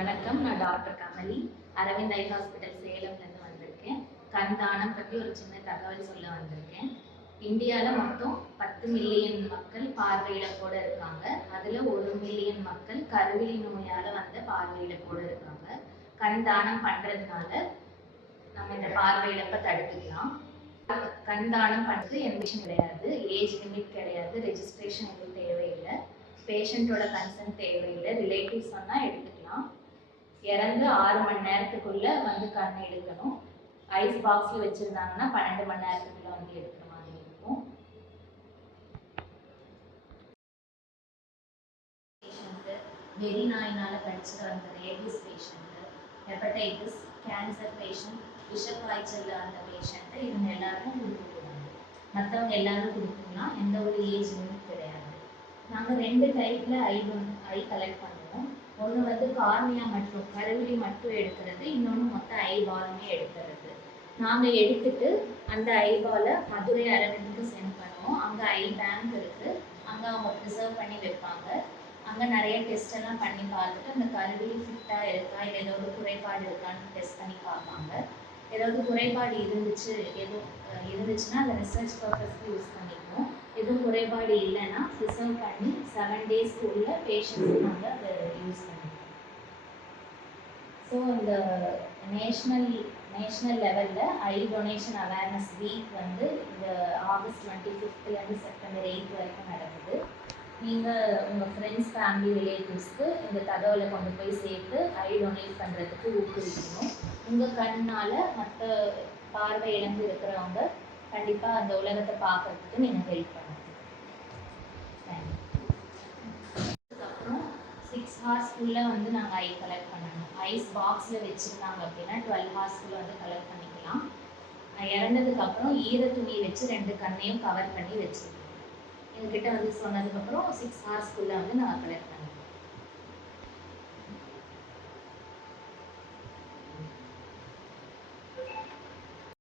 வணக்கம். நான் doctor Kamali, Aravind eye hospital சேலம்லேருந்து வந்திருக்கேன். கண் தானம் பற்றி ஒரு சின்ன தகவல் சொல்ல வந்திருக்கேன். இந்தியாவில் மொத்தம் 10 மில்லியன் மக்கள் பார்வையிழப்போடு இருக்காங்க. அதில் 1 மில்லியன் மக்கள் கருவிழி நோயால் வந்த பார்வையிழப்போடு இருக்காங்க. கண் தானம் பண்ணுறதுனால நம்ம இந்த பார்வையிழப்பை தடுத்துக்கலாம். கண் தானம் பண்ணுறது எந்த விஷயம் கிடையாது, ஏஜ் லிமிட் கிடையாது, ரெஜிஸ்ட்ரேஷன் எதுவும் தேவையில்லை, பேஷண்ட்டோட கன்சென்ட் தேவையில்லை, ரிலேட்டிவ்ஸ் சொன்னால் எடுத்துக்கலாம். இறந்து 6 மணி நேரத்துக்குள்ள வந்து கண் எடுக்கணும். ஐஸ் பாக்ஸில் வச்சுருந்தாங்கன்னா 12 மணி நேரத்துக்குள்ள வந்து எடுக்கிற மாதிரி இருக்கும். பேஷண்ட்டு, வெறி நாயினால் கடிச்சிட்டு வந்த rabies patient, hepatitis, cancer patient, விஷக்காய்ச்சல் அந்த பேஷண்ட்டு, இவங்க எல்லாருக்கும் கொடுத்துருக்காங்க. மற்றவங்க எல்லாரும் கொடுத்துக்கலாம், எந்த ஒரு ஏஜ் லிமிட் கிடையாது. நாங்கள் 2 டைப்பில் ஐ கலெக்ட் பண்ணுவோம். ஒன்று வந்து கார்னியா மட்டும், கருவிழி மட்டும் எடுக்கிறது, இன்னொன்று மொத்த ஐபாலுமே எடுக்கிறது. நாங்கள் எடுத்துட்டு அந்த ஐபாலை மதுரை அரவிந்துக்கு சென்ட் பண்ணுவோம். அங்கே ஐ பேங்க் இருக்குது, அங்கே அவங்க ப்ரிசர்வ் பண்ணி வைப்பாங்க. அங்கே நிறைய டெஸ்ட் எல்லாம் பண்ணி பார்த்துட்டு அந்த கருவிழி ஃபிட்டாக இருக்கா, இல்லை ஏதாவது குறைபாடு இருக்கான்னு டெஸ்ட் பண்ணி பார்ப்பாங்க. ஏதாவது குறைபாடு இருந்துச்சுன்னா அதை ரிசர்ச் பர்பஸ்க்கு யூஸ் பண்ணிக்குவோம். எதுவும் குறைபாடு இல்லைன்னா ப்ரிசர்வ் பண்ணி 7 டேஸ்க்கு உள்ள பேஷண்ட்ஸுக்கு நாங்கள் அதை யூஸ் பண்ணிக்குவோம். ஸோ இந்த நேஷ்னல் லெவலில் ஐ டொனேஷன் அவேர்னஸ் வீக் வந்து இந்த ஆகஸ்ட் 25 செப்டம்பர் 8 வரைக்கும் நடக்குது. நீங்கள் உங்கள் ஃப்ரெண்ட்ஸ், ஃபேமிலி, ரிலேட்டிவ்ஸ்க்கு இந்த தகவலை கொண்டு போய் சேர்த்து ஐ டொனேட் பண்ணுறதுக்கு ஊக்குவிக்கணும். உங்கள் கண்ணால் மற்ற பார்வை இழந்து இருக்கிறவங்க கண்டிப்பாக அந்த உலகத்தை பார்க்கறதுக்கு நீங்கள் ஹெல்ப் பண்ணணும். அதுக்கப்புறம் 6 ஹார்ஸ்க்குள்ளே வந்து நாங்கள் ஐ கலெக்ட் பண்ணணும். ஐஸ் பாக்ஸில் வச்சுருந்தாங்க அப்படின்னா 12 ஹார்ஸ்க்குள்ளே வந்து கலெக்ட் பண்ணிக்கலாம். இறந்ததுக்கப்புறம் ஈர துணி வச்சு 2 கண்ணையும் கவர் பண்ணி வச்சுருக்கோம். எங்ககிட்ட வந்து சொன்னதுக்கப்புறம் 6 ஹார்ஸ்க்குள்ளே வந்து நாங்கள் கலெக்ட் பண்ணுவோம்.